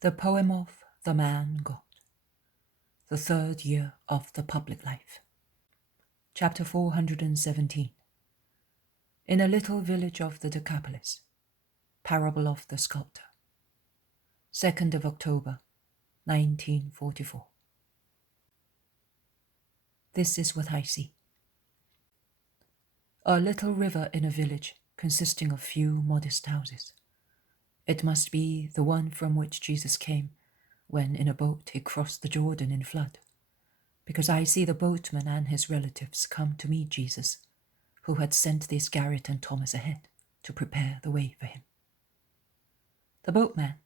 The Poem of the Man God. The Third Year of the Public Life. Chapter 417. In a little village of the Decapolis. Parable of the Sculptor. 2nd of October, 1944. This is what I see. A little river in a village consisting of few modest houses. It must be the one from which Jesus came when in a boat he crossed the Jordan in flood, because I see the boatman and his relatives come to meet Jesus, who had sent these Garrett and Thomas ahead to prepare the way for him. The boatman,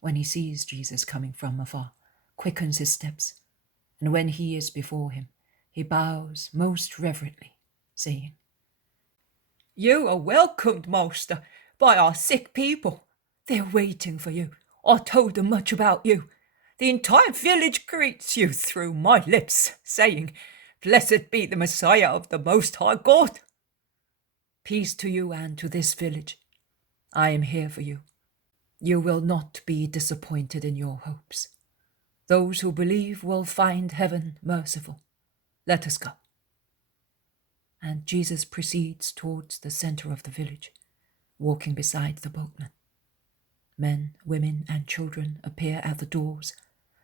when he sees Jesus coming from afar, quickens his steps, and when he is before him, he bows most reverently, saying, "You are welcomed, Master, by our sick people. They're waiting for you. I told them much about you. The entire village greets you through my lips, saying, 'Blessed be the Messiah of the Most High God.' Peace to you and to this village. I am here for you. You will not be disappointed in your hopes. Those who believe will find heaven merciful. Let us go." And Jesus proceeds towards the center of the village, walking beside the boatman. Men, women, and children appear at the doors,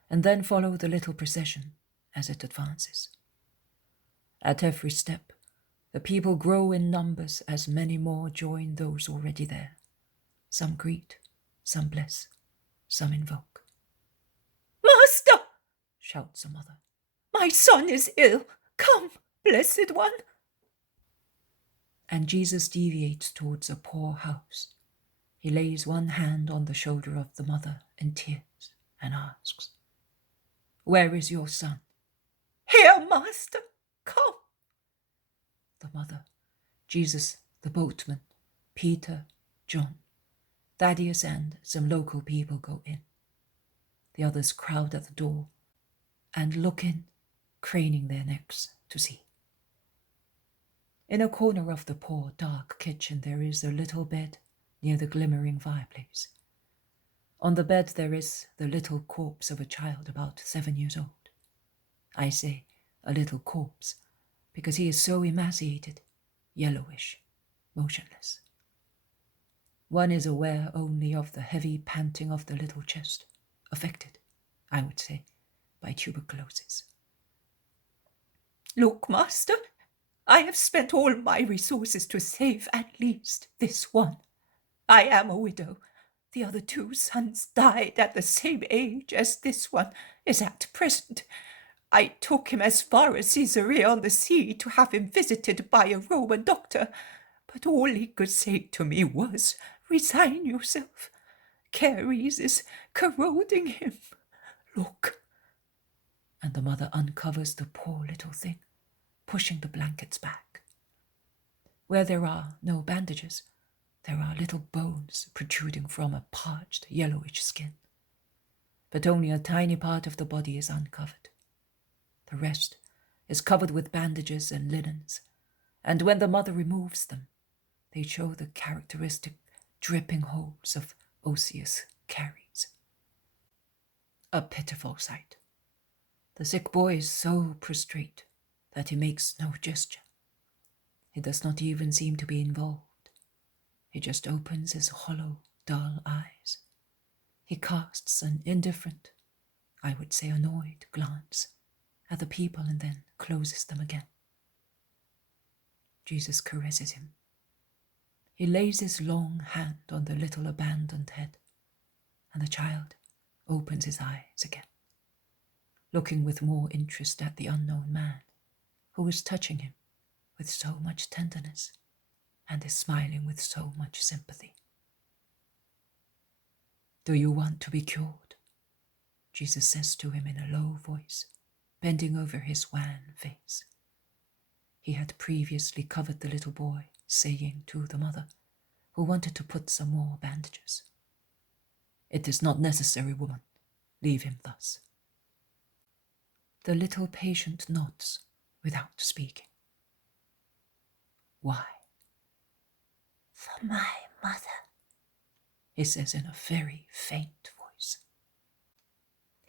and then follow the little procession as it advances. At every step, the people grow in numbers as many more join those already there. Some greet, some bless, some invoke. "Master!" shouts a mother. "My son is ill. Come, blessed one." And Jesus deviates towards a poor house. He lays one hand on the shoulder of the mother in tears and asks, "Where is your son?" "Here, Master, come." The mother, Jesus, the boatman, Peter, John, Thaddeus, and some local people go in. The others crowd at the door and look in, craning their necks to see. In a corner of the poor, dark kitchen there is a little bed near the glimmering fireplace. On the bed there is the little corpse of a child about 7 years old. I say a little corpse because he is so emaciated, yellowish, motionless. One is aware only of the heavy panting of the little chest, affected, I would say, by tuberculosis. "Look, Master, I have spent all my resources to save at least this one. I am a widow. The other 2 sons died at the same age as this one is at present. I took him as far as Caesarea on the sea to have him visited by a Roman doctor, but all he could say to me was, 'Resign yourself. Caries is corroding him. Look.' And the mother uncovers the poor little thing, pushing the blankets back. Where there are no bandages, there are little bones protruding from a parched, yellowish skin. But only a tiny part of the body is uncovered. The rest is covered with bandages and linens, and when the mother removes them, they show the characteristic dripping holes of osseous caries. A pitiful sight. The sick boy is so prostrate that he makes no gesture. He does not even seem to be involved. He just opens his hollow, dull eyes. He casts an indifferent, I would say annoyed, glance at the people and then closes them again. Jesus caresses him. He lays his long hand on the little abandoned head, and the child opens his eyes again, looking with more interest at the unknown man, who is touching him with so much tenderness and is smiling with so much sympathy. "Do you want to be cured?" Jesus says to him in a low voice, bending over his wan face. He had previously covered the little boy, saying to the mother, who wanted to put some more bandages, "It is not necessary, woman. Leave him thus." The little patient nods without speaking. "Why?" "For my mother," he says in a very faint voice.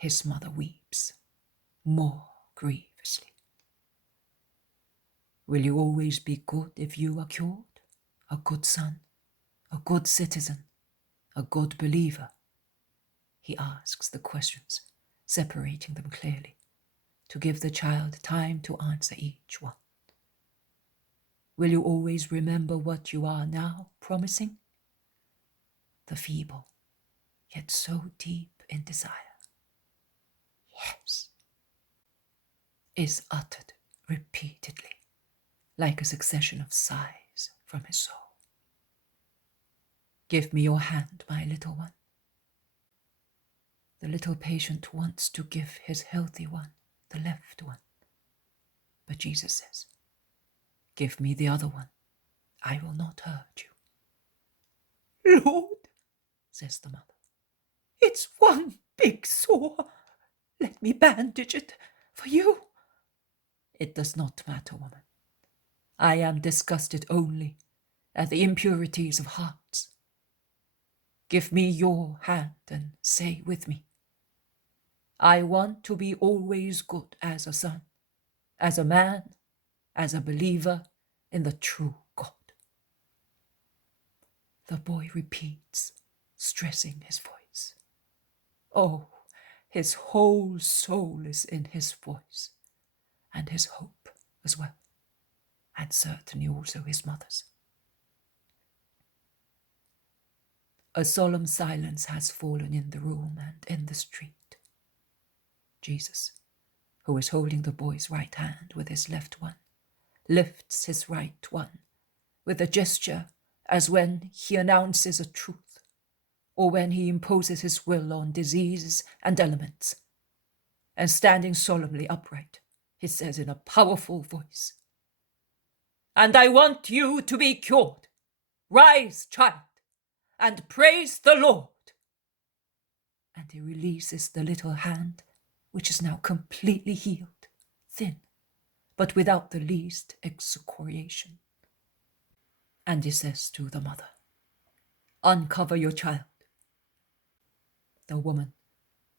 His mother weeps, more grievously. Will you always be good if you are cured? A good son, a good citizen, a good believer? He asks the questions, separating them clearly, to give the child time to answer each one. Will you always remember what you are now promising? The feeble, yet so deep in desire, yes, is uttered repeatedly, like a succession of sighs from his soul. Give me your hand, my little one. The little patient wants to give his healthy one the left one. But Jesus says, give me the other one. I will not hurt you. Lord, says the mother, it's one big sore. Let me bandage it for you. It does not matter, woman. I am disgusted only at the impurities of hearts. Give me your hand and say with me, I want to be always good as a son, as a man, as a believer in the true God. The boy repeats, stressing his voice. Oh, his whole soul is in his voice, and his hope as well, and certainly also his mother's. A solemn silence has fallen in the room and in the street. Jesus, who is holding the boy's right hand with his left one, lifts his right one with a gesture as when he announces a truth, or when he imposes his will on diseases and elements. And standing solemnly upright, he says in a powerful voice, and I want you to be cured. Rise, child, and praise the Lord. And he releases the little hand, which is now completely healed, thin, but without the least excoriation. And he says to the mother, uncover your child. The woman,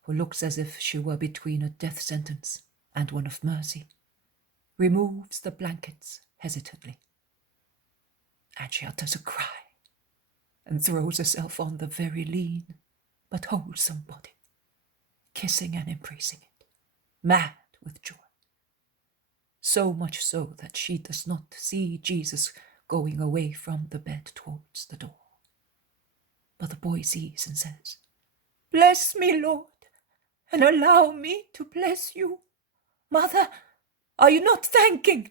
who looks as if she were between a death sentence and one of mercy, removes the blankets hesitantly. And she utters a cry and throws herself on the very lean but wholesome body, kissing and embracing it, mad with joy. So much so that she does not see Jesus going away from the bed towards the door. But the boy sees and says, bless me, Lord, and allow me to bless you. Mother, are you not thanking?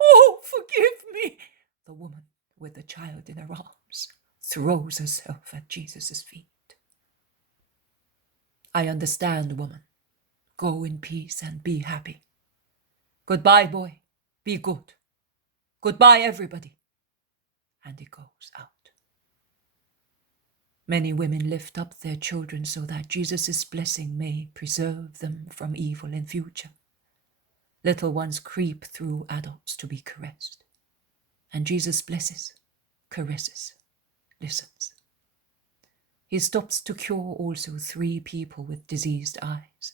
Oh, forgive me. The woman, with the child in her arms, throws herself at Jesus' feet. I understand, woman. Go in peace and be happy. Goodbye, boy. Be good. Goodbye, everybody. And he goes out. Many women lift up their children so that Jesus' blessing may preserve them from evil in future. Little ones creep through adults to be caressed. And Jesus blesses, caresses, listens. He stops to cure also 3 people with diseased eyes,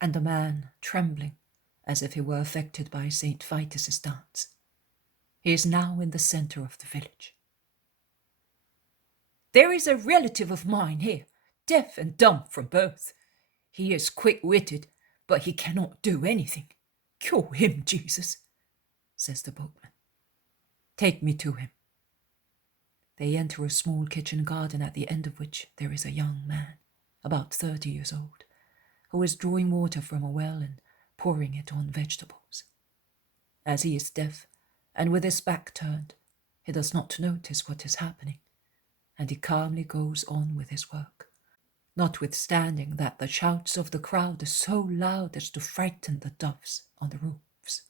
and a man trembling as if he were affected by St. Vitus's dance. He is now in the center of the village. There is a relative of mine here, deaf and dumb from birth. He is quick-witted, but he cannot do anything. Cure him, Jesus, says the boatman. Take me to him. They enter a small kitchen garden at the end of which there is a young man, about 30 years old, who is drawing water from a well and pouring it on vegetables. As he is deaf, and with his back turned, he does not notice what is happening, and he calmly goes on with his work, notwithstanding that the shouts of the crowd are so loud as to frighten the doves on the roofs.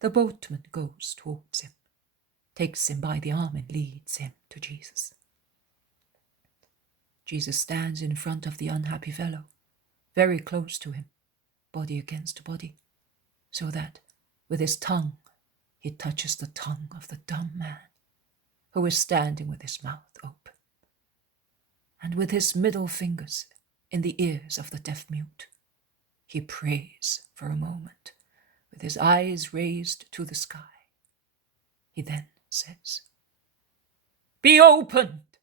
The boatman goes towards him, takes him by the arm and leads him to Jesus. Jesus stands in front of the unhappy fellow, very close to him, body against body, so that with his tongue he touches the tongue of the dumb man, who is standing with his mouth open. And with his middle fingers in the ears of the deaf-mute. He prays for a moment, with his eyes raised to the sky. He then says, "Be opened!"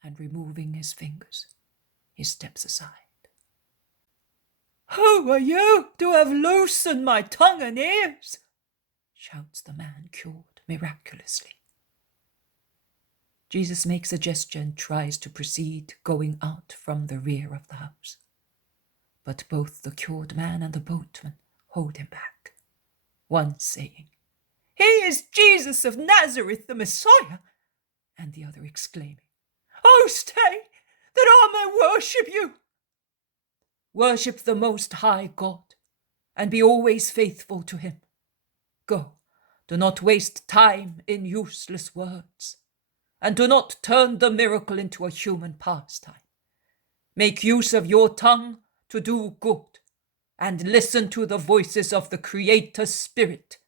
And removing his fingers, he steps aside. "Who are you to have loosened my tongue and ears?" shouts the man cured miraculously. Jesus makes a gesture and tries to proceed, going out from the rear of the house. But both the cured man and the boatman hold him back, one saying, "He is Jesus of Nazareth, the Messiah," and the other exclaiming, "Oh, stay, that I may worship you." "Worship the Most High God, and be always faithful to him. Go, do not waste time in useless words, and do not turn the miracle into a human pastime. Make use of your tongue to do good, and listen to the voices of the Creator Spirit,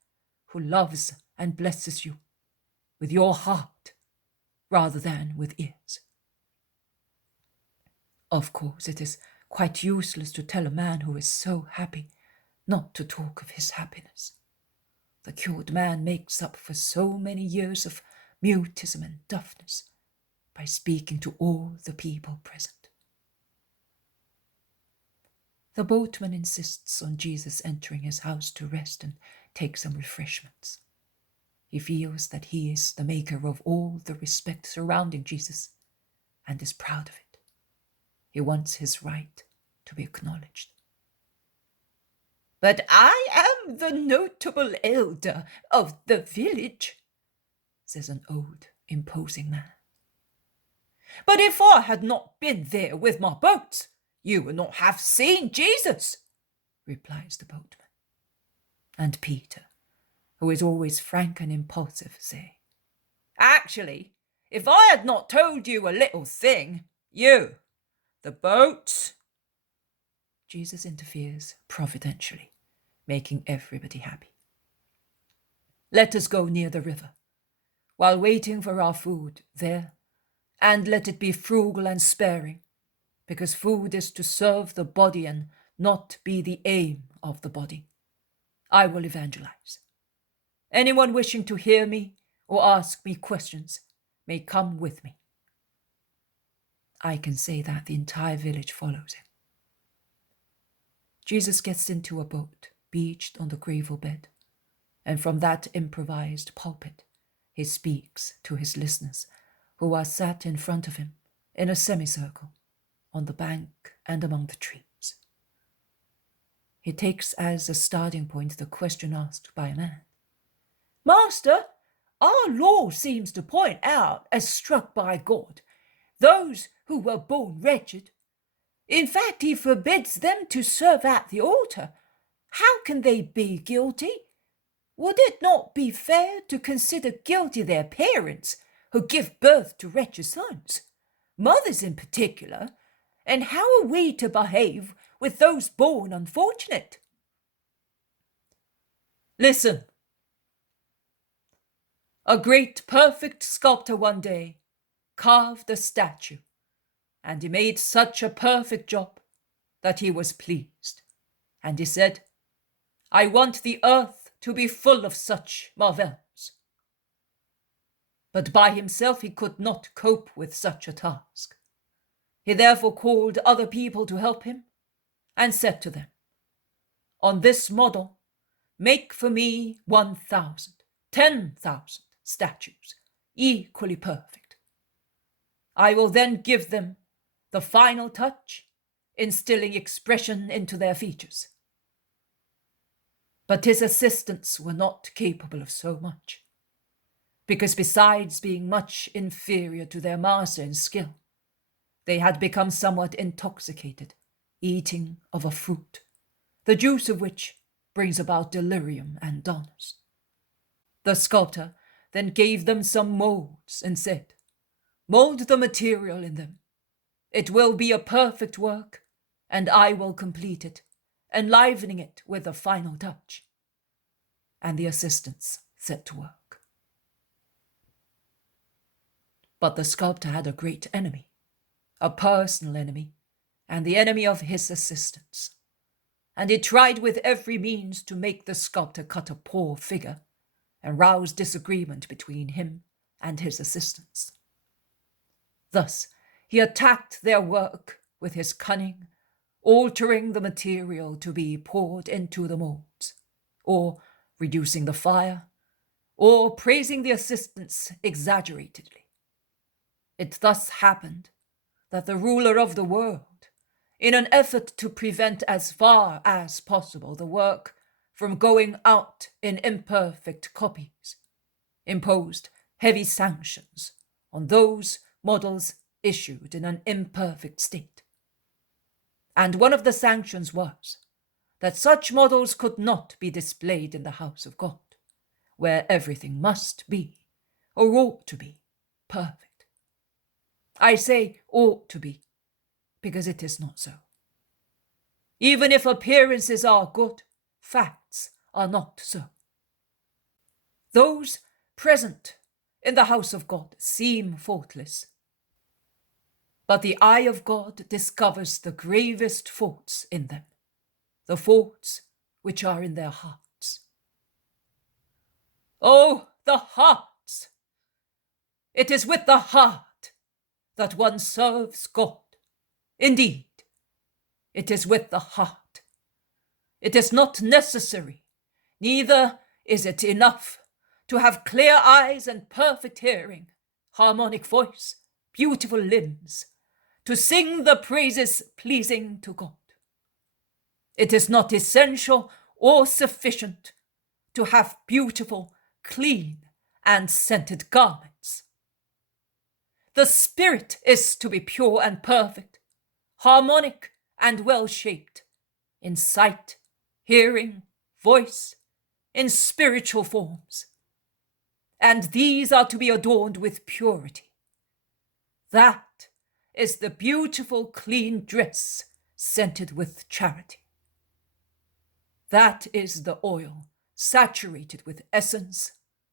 who loves and blesses you with your heart rather than with ears." Of course, it is quite useless to tell a man who is so happy not to talk of his happiness. The cured man makes up for so many years of mutism and deafness by speaking to all the people present. The boatman insists on Jesus entering his house to rest and take some refreshments. He feels that he is the maker of all the respect surrounding Jesus and is proud of it. He wants his right to be acknowledged. "But I am the notable elder of the village," says an old, imposing man. "But if I had not been there with my boats, you would not have seen Jesus," replies the boatman. And Peter, who is always frank and impulsive, say, "Actually, if I had not told you a little thing, the boats..." Jesus interferes providentially, making everybody happy. "Let us go near the river, while waiting for our food there, and let it be frugal and sparing, because food is to serve the body and not be the aim of the body. I will evangelize. Anyone wishing to hear me or ask me questions may come with me." I can say that the entire village follows him. Jesus gets into a boat beached on the gravel bed, and from that improvised pulpit he speaks to his listeners, who are sat in front of him in a semicircle on the bank and among the trees. He takes as a starting point the question asked by a man. "Master, our law seems to point out, as struck by God, those who were born wretched. In fact, he forbids them to serve at the altar. How can they be guilty? Would it not be fair to consider guilty their parents who give birth to wretched sons, mothers in particular? And how are we to behave with those born unfortunate?" "Listen. A great perfect sculptor one day carved a statue, and he made such a perfect job that he was pleased. And he said, 'I want the earth to be full of such marvels.' But by himself he could not cope with such a task. He therefore called other people to help him and said to them, 'On this model, make for me 1,000, 10,000 statues, equally perfect. I will then give them the final touch, instilling expression into their features.' But his assistants were not capable of so much, because besides being much inferior to their master in skill, they had become somewhat intoxicated, eating of a fruit, the juice of which brings about delirium and dullness. The sculptor then gave them some molds and said, 'Mold the material in them. It will be a perfect work, and I will complete it, enlivening it with a final touch.' And the assistants set to work. But the sculptor had a great enemy, a personal enemy, and the enemy of his assistance, and he tried with every means to make the sculptor cut a poor figure and rouse disagreement between him and his assistants. Thus he attacked their work with his cunning, altering the material to be poured into the molds, or reducing the fire, or praising the assistants exaggeratedly. It thus happened that the ruler of the world, in an effort to prevent as far as possible the work from going out in imperfect copies, imposed heavy sanctions on those models issued in an imperfect state. And one of the sanctions was that such models could not be displayed in the house of God, where everything must be, or ought to be, perfect. I say ought to be, because it is not so. Even if appearances are good, facts are not so. Those present in the house of God seem faultless, but the eye of God discovers the gravest faults in them, the faults which are in their hearts. Oh, the hearts! It is with the heart that one serves God. Indeed, it is with the heart. It is not necessary, neither is it enough, to have clear eyes and perfect hearing, harmonic voice, beautiful limbs, to sing the praises pleasing to God. It is not essential or sufficient to have beautiful, clean, and scented garments. The spirit is to be pure and perfect, harmonic and well-shaped, in sight, hearing, voice, in spiritual forms. And these are to be adorned with purity. That is the beautiful, clean dress scented with charity. That is the oil saturated with essence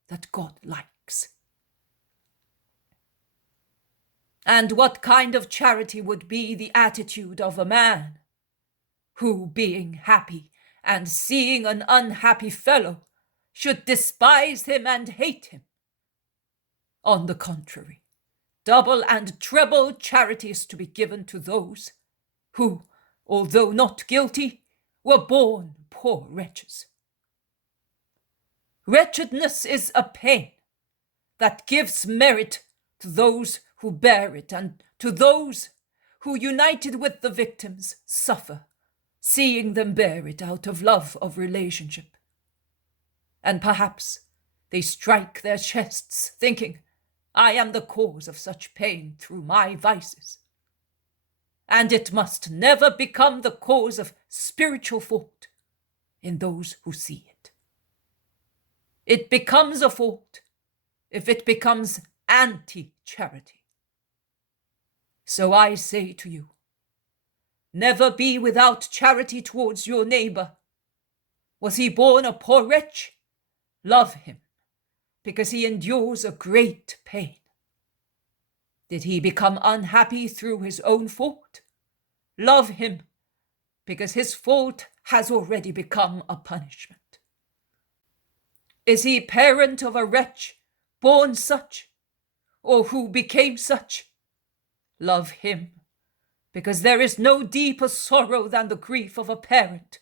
that God likes. And what kind of charity would be the attitude of a man who, being happy and seeing an unhappy fellow, should despise him and hate him? On the contrary, double and treble charity is to be given to those who, although not guilty, were born poor wretches. Wretchedness is a pain that gives merit to those who bear it, and to those who, united with the victims, suffer, seeing them bear it out of love of relationship. And perhaps they strike their chests, thinking, I am the cause of such pain through my vices. And it must never become the cause of spiritual fault in those who see it. It becomes a fault if it becomes anti-charity. So I say to you, never be without charity towards your neighbor. Was he born a poor wretch? Love him, because he endures a great pain. Did he become unhappy through his own fault? Love him, because his fault has already become a punishment. Is he parent of a wretch, born such, or who became such? Love him, because there is no deeper sorrow than the grief of a parent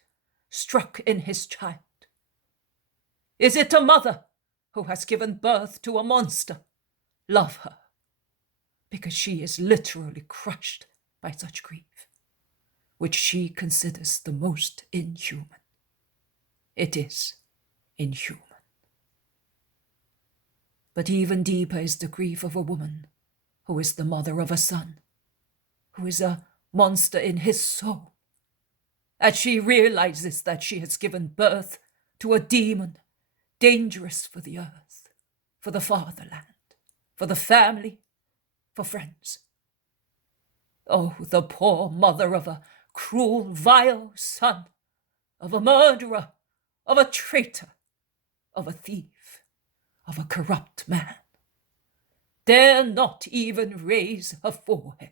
struck in his child. Is it a mother who has given birth to a monster? Love her, because she is literally crushed by such grief, which she considers the most inhuman. It is inhuman. But even deeper is the grief of a woman who is the mother of a son, who is a monster in his soul, as she realizes that she has given birth to a demon dangerous for the earth, for the fatherland, for the family, for friends. Oh, the poor mother of a cruel, vile son, of a murderer, of a traitor, of a thief, of a corrupt man, dare not even raise her forehead.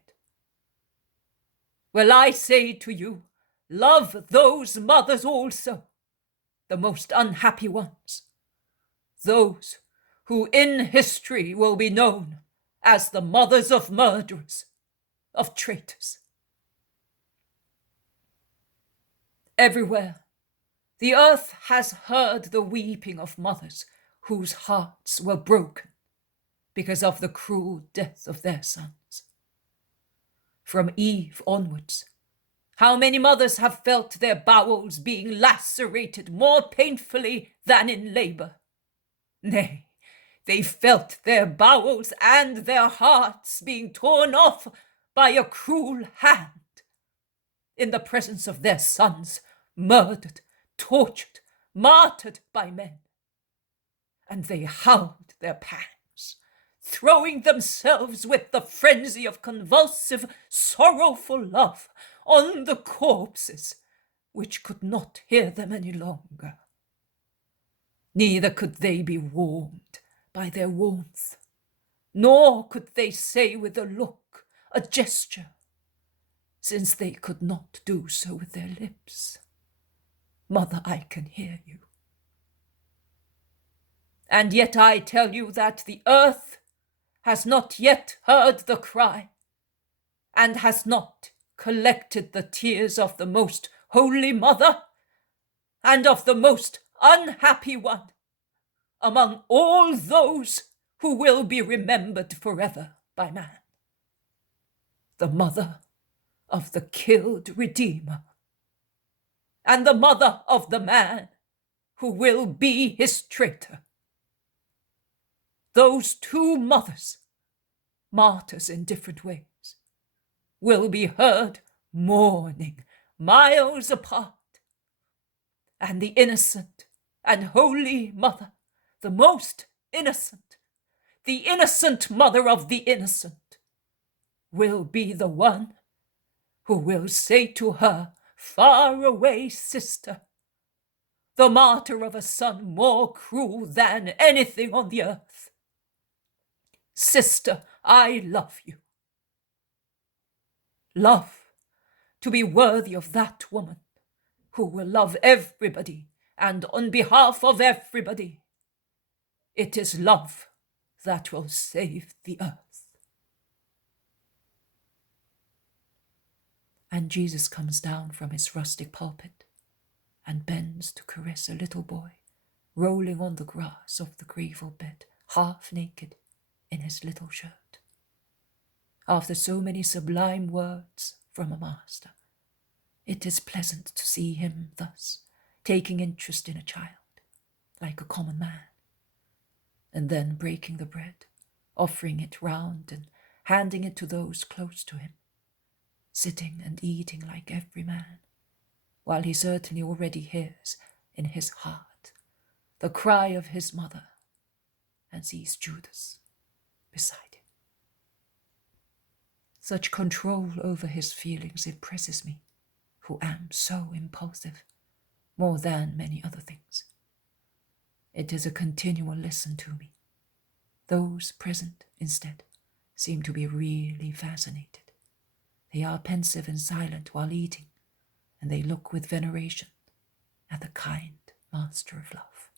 Well, I say to you, love those mothers also, the most unhappy ones, those who in history will be known as the mothers of murderers, of traitors. Everywhere, the earth has heard the weeping of mothers whose hearts were broken because of the cruel death of their sons. From Eve onwards, how many mothers have felt their bowels being lacerated more painfully than in labor? Nay, they felt their bowels and their hearts being torn off by a cruel hand in the presence of their sons, murdered, tortured, martyred by men. And they howled their pangs, throwing themselves with the frenzy of convulsive, sorrowful love on the corpses which could not hear them any longer. Neither could they be warmed by their warmth, nor could they say with a look, a gesture, since they could not do so with their lips, "Mother, I can hear you." And yet I tell you that the earth has not yet heard the cry, and has not collected the tears of the most holy mother and of the most unhappy one among all those who will be remembered forever by man. The mother of the killed Redeemer, and the mother of the man who will be his traitor. Those two mothers, martyrs in different ways, will be heard mourning miles apart, and the innocent and holy mother, the most innocent, the innocent mother of the innocent, will be the one who will say to her far-away sister, the martyr of a son more cruel than anything on the earth, "Sister, I love you." Love, to be worthy of that woman who will love everybody and on behalf of everybody. It is love that will save the earth. And Jesus comes down from his rustic pulpit and bends to caress a little boy rolling on the grass of the gravel bed, half naked in his little shirt. After so many sublime words from a master, it is pleasant to see him thus, taking interest in a child, like a common man, and then breaking the bread, offering it round and handing it to those close to him, sitting and eating like every man, while he certainly already hears in his heart the cry of his mother and sees Judas beside him. Such control over his feelings impresses me, who am so impulsive, more than many other things. It is a continual listen to me. Those present, instead, seem to be really fascinated. They are pensive and silent while eating, and they look with veneration at the kind master of love.